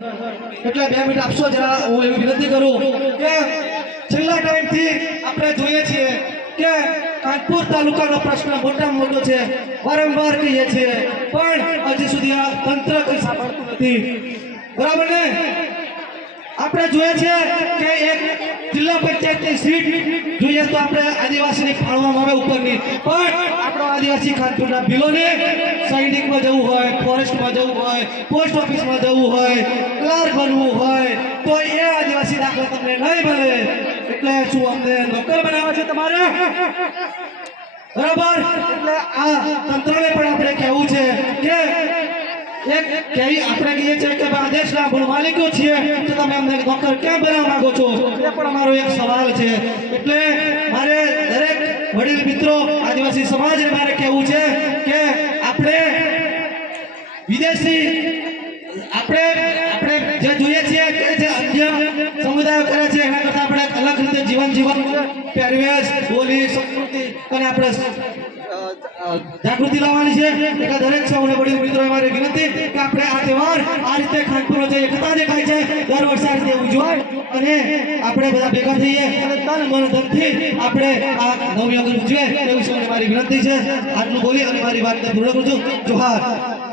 એટલે બે મિનિટ આપશો? જરા હું એવી વિનંતી કરું કે છેલ્લા ટાઈમથી આપણે જોઈએ છીએ કે કાનપુર તાલુકાનો પ્રશ્ન મોટામાં મોટો છે, વારંવાર કહીએ છીએ, પણ હજી સુધી આ તંત્ર કંઈ સાંભળતું નથી. બરાબર ને? આપણે જોઈએ છીએ કે એક જિલ્લા પંચાયતની સીટ જોઈએ તો આપણે આદિવાસીની ફાળવામાં આવે ઉપરની. પણ આપણો આદિવાસી ખાનપુરના બિલોને સૈનિકમાં જવું હોય ફોરેસ્ટમાં જવું હોય પોસ્ટ ઓફિસમાં જવું હોય ક્લાર્ક બનવું હોય તો એ તમને નહીં મળે એટલે શું અમને ડોક્ટર બનાવવા છે તમારે? બરાબર? એટલે આ તંત્રને પણ આપણે કહેવું છે કે એક કેવી આપણે કહીએ છીએ કે આ દેશના માલિકો છીએ, તો તમે અમને નોકર કેમ બનાવવા માંગો છો? એ પણ અમારો એક સવાલ છે. એટલે મારે દરેક વડીલ મિત્રો, આદિવાસી સમાજને મારે કહેવું છે કે આપણે વિદેશી, આપણે જે જોઈએ છીએ કે જે અન્ય સમુદાયો કરે છે એના કરતાં રીતે જીવન જીવન પહેરવેશ, બોલી, સંસ્કૃતિ અને આપણે જાગૃતિ લાવવાની છે. દરેક સૌને વડીલ મિત્રો મારી વિનંતી કે આપણે આ તહેવાર આ રીતે ખાનપુર જે એકતા દેખાય છે, દર વર્ષે આ રીતે ઉજવાય અને આપણે બધા ભેગા થઈએ અને તન મન ધનથી આપણે આ નવમી ઓગસ્ટ ઉજવે તેવી સૌને મારી વિનંતી છે. આટલું બોલી અને મારી વાતને પૂર્ણ કરું છું. જોહાર.